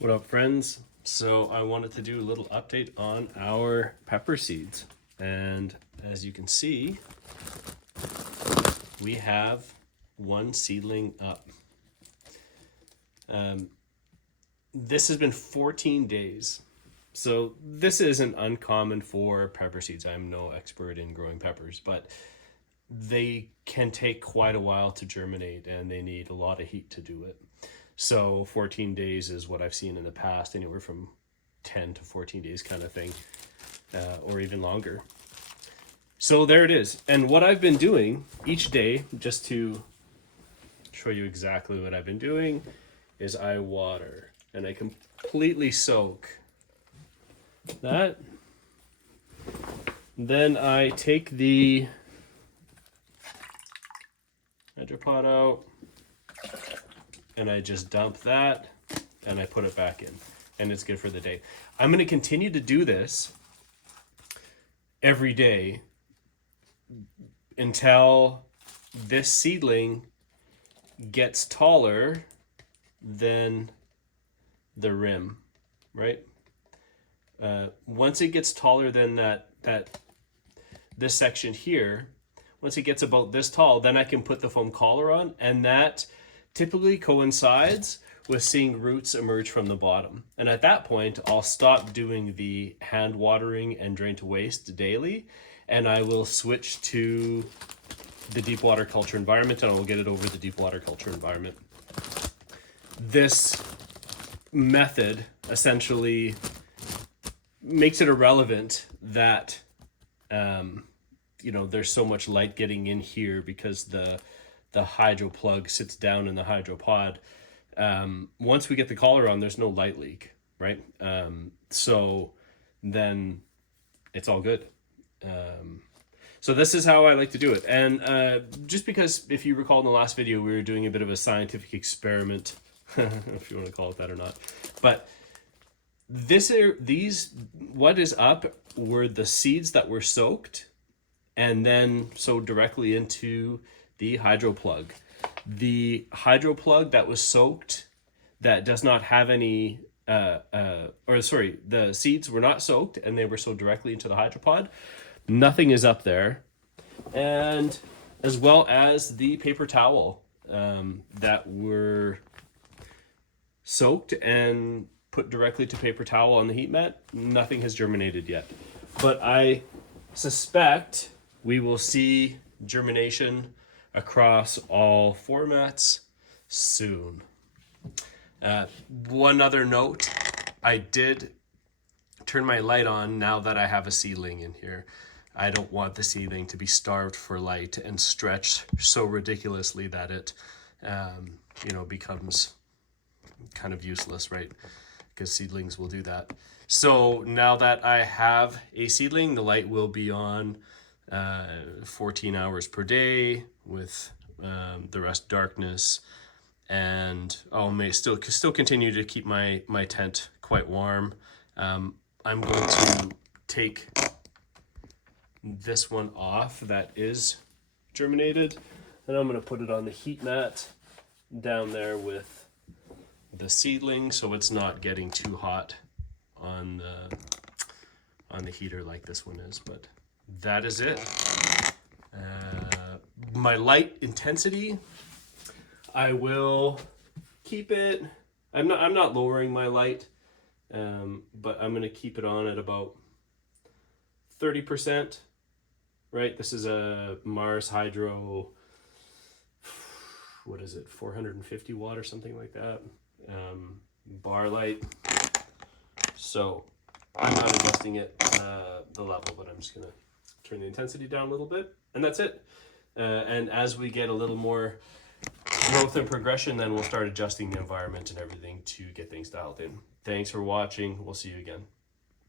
What up, friends? So I wanted to do a little update on our pepper seeds. And as you can see, we have one seedling up. This has been 14 days. So this isn't uncommon for pepper seeds. I'm no expert in growing peppers, but they can take quite a while to germinate and they need a lot of heat to do it. So 14 days is what I've seen in the past, anywhere from 10 to 14 days kind of thing, or even longer. So there it is. And what I've been doing each day, just to show you exactly what I've been doing, is I water and I completely soak that. Then I take the hydropod out and I just dump that and I put it back in and it's good for the day. I'm going to continue to do this every day until this seedling gets taller than the rim, right? Once it gets taller than this section here, once it gets about this tall, then I can put the foam collar on, and that typically coincides with seeing roots emerge from the bottom. And at that point, I'll stop doing the hand watering and drain to waste daily, and I will switch to the deep water culture environment, and I will get it over the deep water culture environment. This method essentially makes it irrelevant that there's so much light getting in here because the hydro plug sits down in the hydropod. Once we get the collar on, there's no light leak, right? So then it's all good. So this is how I like to do it. And just because, if you recall in the last video, we were doing a bit of a scientific experiment, if you want to call it that or not. But what is up were the seeds that were soaked and then sewed directly into the hydro plug. The hydro plug that was soaked, that does not have any, the seeds were not soaked and they were sewed directly into the hydropod. Nothing is up there. And as well as the paper towel that were soaked and put directly to paper towel on the heat mat, nothing has germinated yet. But I suspect we will see germination across all formats soon. One other note, I did turn my light on now that I have a seedling in here. I don't want the seedling to be starved for light and stretched so ridiculously that it becomes kind of useless, right? Because seedlings will do that. So now that I have a seedling, the light will be on 14 hours per day with the rest darkness, and I may still continue to keep my tent quite warm. I'm going to take this one off that is germinated, and I'm going to put it on the heat mat down there with the seedling so it's not getting too hot on the heater like this one is. But that is it. My light intensity, I will keep it, I'm not lowering my light, but I'm going to keep it on at about 30%, right? This is a Mars Hydro, what is it, 450 watt or something like that, bar light. So I'm not adjusting it the level, but I'm just going to turn the intensity down a little bit, and that's it. And as we get a little more growth and progression, then we'll start adjusting the environment and everything to get things dialed in. Thanks for watching. We'll see you again.